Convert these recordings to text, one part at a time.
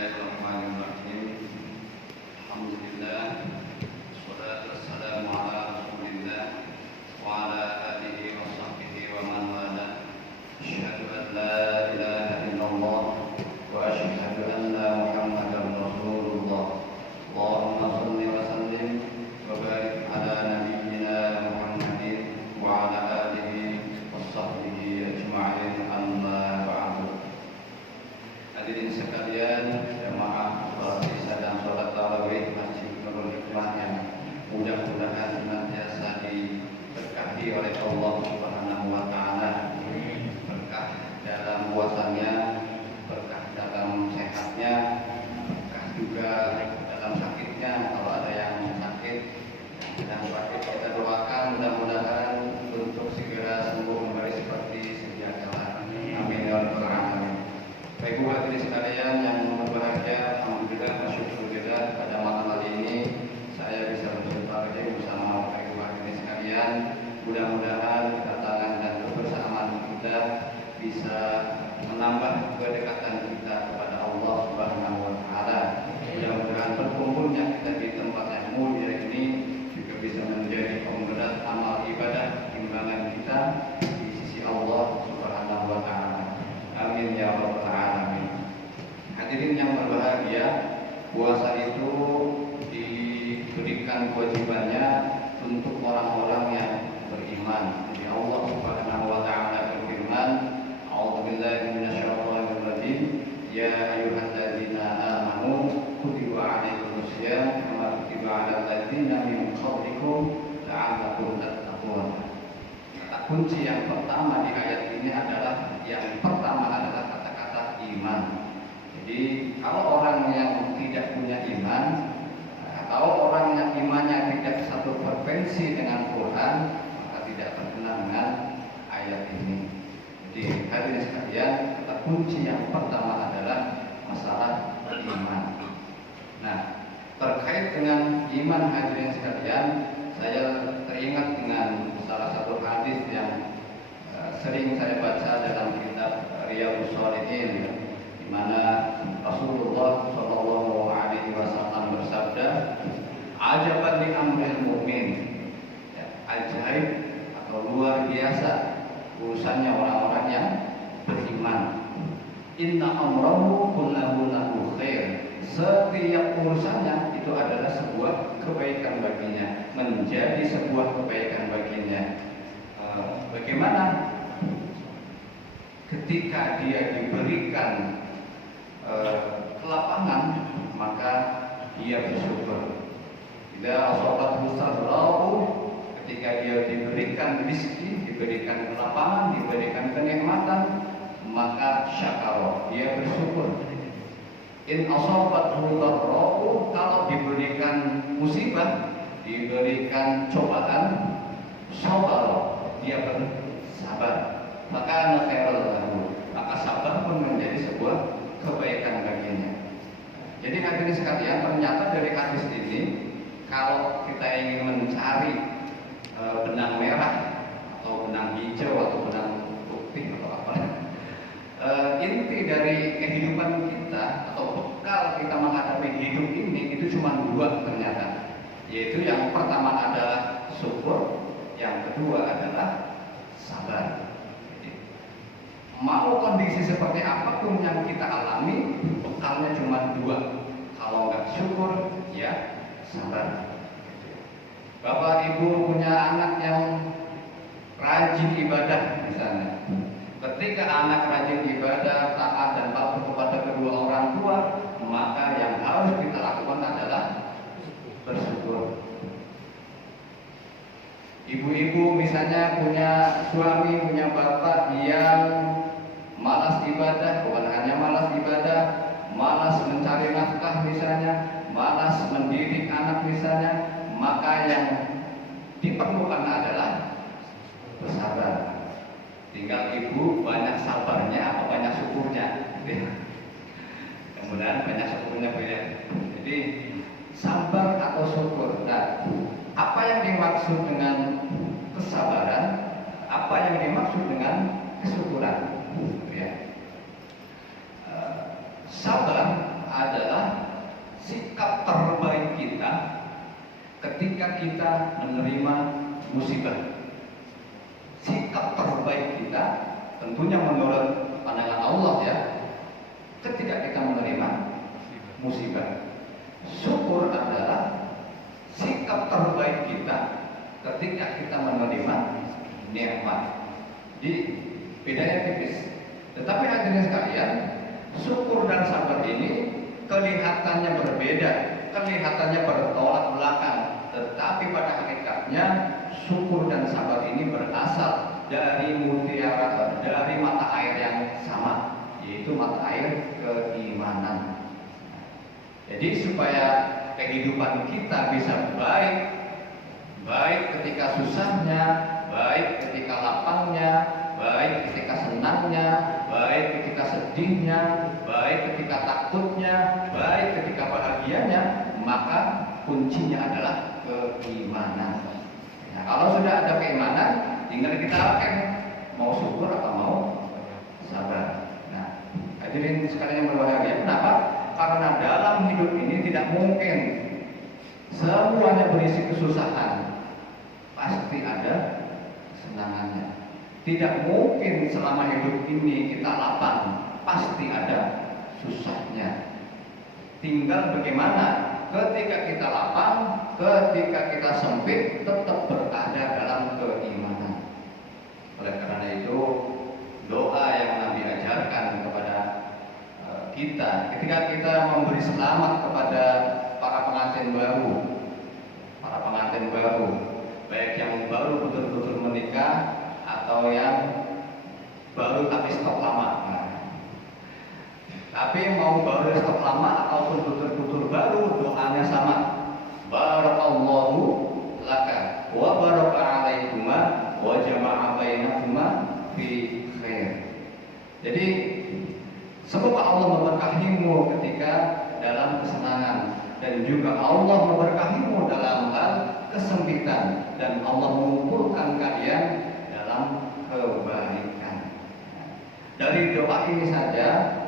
Bismillahirrahmanirrahim. Alhamdulillah. Wassalatu wassalamu ala Rasulillah wa ala alihi wa sahbihi wa man wala. Asyhadu an la ilaha illallah wa asyhadu anna Muhammadan Rasulullah. Allahumma shalli wa sallim wa barik ala nabiyyina Muhammadin wa ala alihi wa sahbihi ajma'in, amma ba'du. Hadirin sekalian, jamaah sholat isya dan sholat tarawih Masjid Nurul Hikmah yang mudah-mudahan senantiasa diberkahi oleh Allah Subhanahu wa taala. Berkah dalam puasanya, berkah dalam sehatnya, berkah juga dalam sakitnya. Kalau ada yang sakit, yang sedang sakit, kita doakan mudah-mudahan untuk segera sembuh kembali seperti sedia kala. Amin ya rabbal alamin. Baik hadirin sekalian yang berbahagia, alhamdulillah bersyukur kita pada malam hari ini saya bisa berjumpa lagi bersama baik hadirin sekalian. Mudah-mudahan kedatangan dan kebersamaan kita bisa menambah kedekatan kita kepada Allah Subhanahu wa taala. Mudah-mudahan berkumpulnya kita di tempat yang mulia ini juga bisa menjadi penggerak amal ibadah timbangan kita di sisi Allah Subhanahu wa taala. Amin ya rabbal alamin. Hadirin yang berbahagia, puasa itu diberikan kewajibannya untuk orang-orang yang beriman. Jadi Allah Subhanahu wa taala berfirman, "A'udzubillahi minasyaitonir rajim. Ya ayyuhalladzina amanu kutiba 'alaikumusiyam kama kutiba 'alal ladzina min qablikum la'allakum tattaqun." Kata kunci yang pertama di ayat ini adalah kata-kata iman. Jadi kalau orang yang tidak punya iman, atau orang yang imannya tidak satu frekuensi dengan Quran, maka tidak terkena dengan ayat ini. Jadi hadirin sekalian, kata kunci yang pertama adalah masalah iman. Nah, terkait dengan iman hadirin sekalian, saya teringat dengan salah satu hadis yang sering saya baca dalam kitab Riyadhus Shalihin, di mana Rasulullah Shallallahu Alaihi Wasallam bersabda, "Ajaban li amril mu'min." Ya, ajaib atau luar biasa urusannya orang-orang yang beriman. Inna amrahu kullahu lahu khair. Setiap urusannya itu adalah sebuah kebaikan baginya, menjadi sebuah kebaikan baginya. Bagaimana ketika dia diberikan kelapangan, maka dia bersyukur. Bila asobat musarra'u, ketika dia diberikan rezeki, diberikan kelapangan, diberikan kenikmatan, maka syakara, dia bersyukur. In asobat musarra'u, kalau diberikan musibah, diberikan cobaan, sabar, dia bersabar. Maka maka sabar pun menjadi sebuah kebaikan baginya. Jadi hadirin sekalian, ternyata dari hadis ini, kalau kita ingin mencari benang merah atau benang hijau atau benang putih atau apa, inti dari kehidupan kita atau bekal kita menghadapi hidup ini itu cuma dua ternyata, yaitu yang pertama adalah syukur, yang kedua adalah sabar. Mau kondisi seperti apapun yang kita alami, bekalnya cuma dua. Kalau nggak syukur, ya sabar. Bapak ibu punya anak yang rajin ibadah misalnya. Ketika anak rajin ibadah, taat dan patuh kepada kedua orang tua, maka yang harus kita lakukan adalah bersyukur. Ibu-ibu misalnya punya suami, punya bapak yang malas ibadah, bukan hanya malas ibadah, malas mencari nafkah misalnya, malas mendidik anak misalnya, maka yang diperlukan adalah bersabar. Tinggal ibu banyak sabarnya atau banyak syukurnya. Kemudian banyak syukurnya beda. Jadi sabar atau syukur. Nah, apa yang dimaksud dengan kesabaran? Apa yang dimaksud dengan kesyukuran? Ya. Sabar ada ketika kita menerima musibah. Sikap terbaik kita tentunya menurut pandangan Allah ya, ketika kita menerima musibah. Syukur adalah sikap terbaik kita ketika kita menerima nikmat. Jadi bedanya tipis. Tetapi hadirin sekalian, syukur dan sabar ini kelihatannya berbeda, kelihatannya bertolak belakang, tetapi pada hakikatnya syukur dan sabar ini berasal dari mutiara, dari mata air yang sama, yaitu mata air keimanan. Jadi supaya kehidupan kita bisa baik, baik ketika susahnya, baik ketika lapangnya, baik ketika senangnya, baik ketika sedihnya, baik ketika takutnya, baik ketika bahagianya, maka kuncinya adalah keimanan. Nah, kalau sudah ada keimanan, tinggal kita akan mau syukur atau mau sabar. Nah, hadirin sekalian yang berbahagia, kenapa? Karena dalam hidup ini tidak mungkin semuanya berisi kesusahan. Pasti ada kesenangannya. Tidak mungkin selama hidup ini kita lapang, pasti ada susahnya. Tinggal bagaimana ketika kita lapang, ketika kita sempit, tetap berada dalam keimanan. Oleh karena itu, doa yang Nabi ajarkan kepada kita ketika kita memberi selamat kepada para pengantin baru, baik yang baru betul-betul menikah atau yang baru tapi stok lama. Tapi mau baru stok lama ataupun betul-betul baru, doanya sama. Barakallahu laka wa baraka alaikuma wa jama'a bainakuma fi khair. Jadi semoga Allah memberkahimu ketika dalam kesenangan, dan juga Allah memberkahimu dalam hal kesempitan, dan Allah mengumpulkan kalian dalam kebaikan. Dari doa ini saja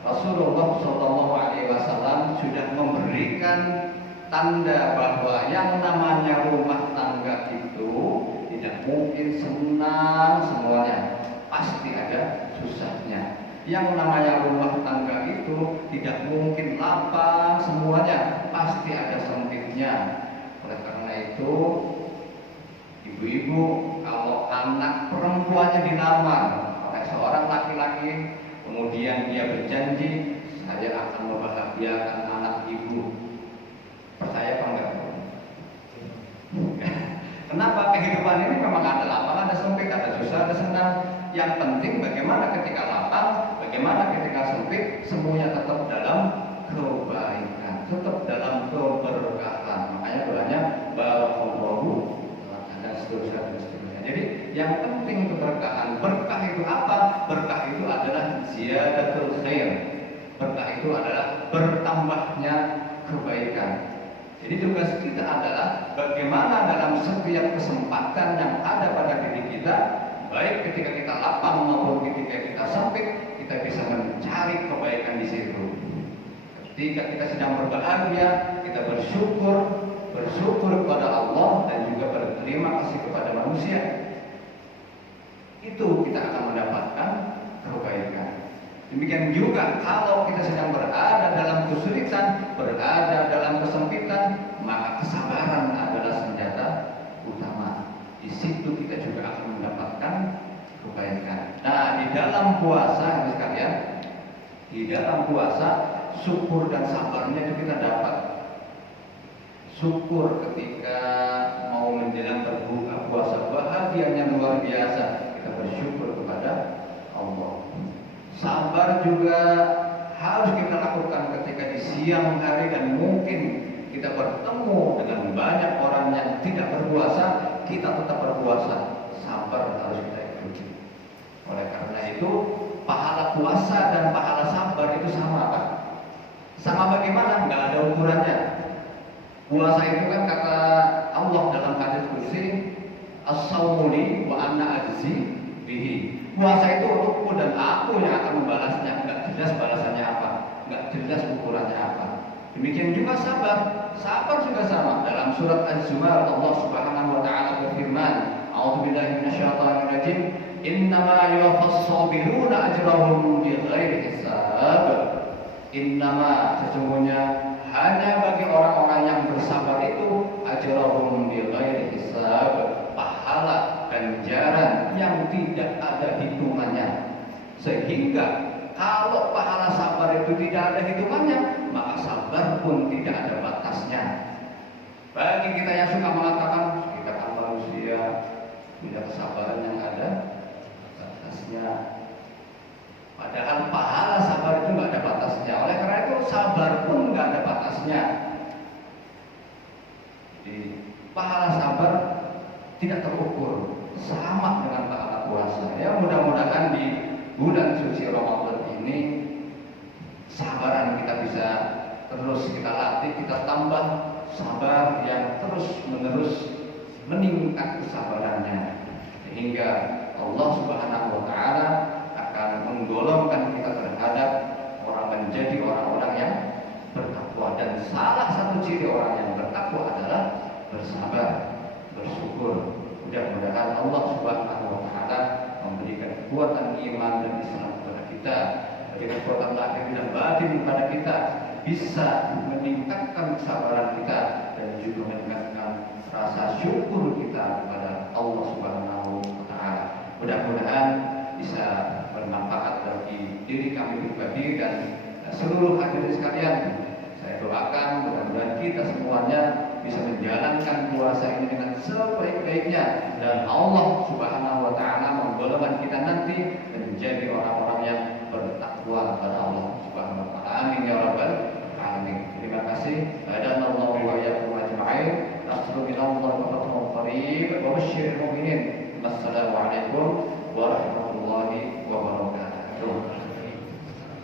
Rasulullah SAW sudah memberikan tanda bahwa yang namanya rumah tangga itu tidak mungkin senang semuanya, pasti ada susahnya. Yang namanya rumah tangga itu tidak mungkin lapang semuanya, pasti ada sempitnya. Oleh karena itu, ibu-ibu, kalau anak perempuannya dilamar oleh seorang laki-laki, kemudian dia berjanji, saya akan membahagiakan anak ibu, percaya apa enggak? Kenapa? Kehidupan ini memang ada lapang, ada sempit, ada susah, ada senang. Yang penting bagaimana ketika lapang, bagaimana ketika sempit, semuanya tetap dalam kebaikan, tetap dalam keberkahan. Makanya doanya barakallahu dan seterusnya. Jadi yang penting keberkahan. Berkah itu apa? Berkah itu adalah ziyadatul khair. Berkah itu adalah bertambahnya kebaikan. Jadi tugas kita adalah bagaimana dalam setiap kesempatan yang ada pada diri kita, baik ketika kita lapang maupun ketika kita sempit, kita bisa mencari kebaikan di situ. Ketika kita sedang berbahagia, kita bersyukur kepada Allah dan juga berterima kasih kepada manusia. Itu kita akan mendapatkan kebaikan. Demikian juga kalau kita sedang berada dalam kesulitan, berada dalam kesempitan, maka kesabaran adalah senjata utama. Di situ kita juga akan mendapatkan kebaikan. Nah, di dalam puasa ini sekalian, di dalam puasa syukur dan sabarnya itu kita dapat. Syukur ketika mau menjelang berbuka puasa, bahagianya luar biasa. Kita bersyukur kepada Allah. Sabar juga harus kita lakukan ketika di siang hari dan mungkin kita bertemu dengan banyak orang yang tidak berpuasa, kita tetap berpuasa. Sabar harus kita ikuti. Oleh karena itu, pahala puasa dan pahala sabar itu sama, Pak. Sama bagaimana? Nggak ada ukurannya. Puasa itu kan kata Allah dalam hadis qudsi, as-saumu li wa ana ajzi bihi. Puasa itu untukku dan aku yang akan membalasnya. Nggak jelas balasannya apa, nggak jelas ukurannya apa. Demikian juga sabar. Sabar juga sama. Dalam surat Az-Zumar Allah Subhanahu wa taala berfirman, "A'udzubillahi minasyaitonirrajim. Innama yuwaffas sabiruna ajrahum bighairi hisab." Innama, sesungguhnya hanya bagi orang-orang yang bersabar itu ajrahum bighairi hisab, pahala ganjaran yang tidak ada hitungannya. Sehingga kalau pahala sabar itu tidak ada hitungannya, maka sabar pun tidak ada batasnya. Bagi kita yang suka mengatakan kita kan manusia, tidak kesabaran yang ada batasnya. Padahal pahala sabar itu nggak ada batasnya. Oleh karena itu sabar pun nggak ada batasnya. Jadi pahala sabar tidak terukur, sama dengan pahala puasa. Ya mudah-mudahan di bulan suci Ramadan ini sabaran kita bisa terus kita latih, kita tambah sabar yang terus menerus meningkat kesabarannya, sehingga Allah Subhanahu wa taala akan menggolongkan kita terhadap menjadi orang-orang yang bertakwa. Dan salah satu ciri orang yang bertakwa adalah bersabar, bersyukur. Mudah-mudahan Allah Subhanahu wa taala memberikan kekuatan iman dan Islam kepada kita, berikan kekuatan lahir dan batin kepada kita, bisa meningkatkan kesabaran kita dan juga meningkatkan rasa syukur kita kepada Allah Subhanahu wa taala. Mudah-mudahan bisa bermanfaat bagi diri kami pribadi dan seluruh hadirin sekalian. Saya doakan mudah-mudahan kita semuanya bisa menjalankan puasa ini dengan sebaik-baiknya dan Allah Subhanahu wa taala menggolongkan kita nanti menjadi orang-orang yang bertakwa kepada Allah Subhanahu wa taala. Amin ya rabbal alamin. Terima kasih. Hadanallahu wa iyyakum ajma'in. Nasallallahu wa fathun qarib wa basyiril mu'minin. Wassalamualaikum warahmatullahi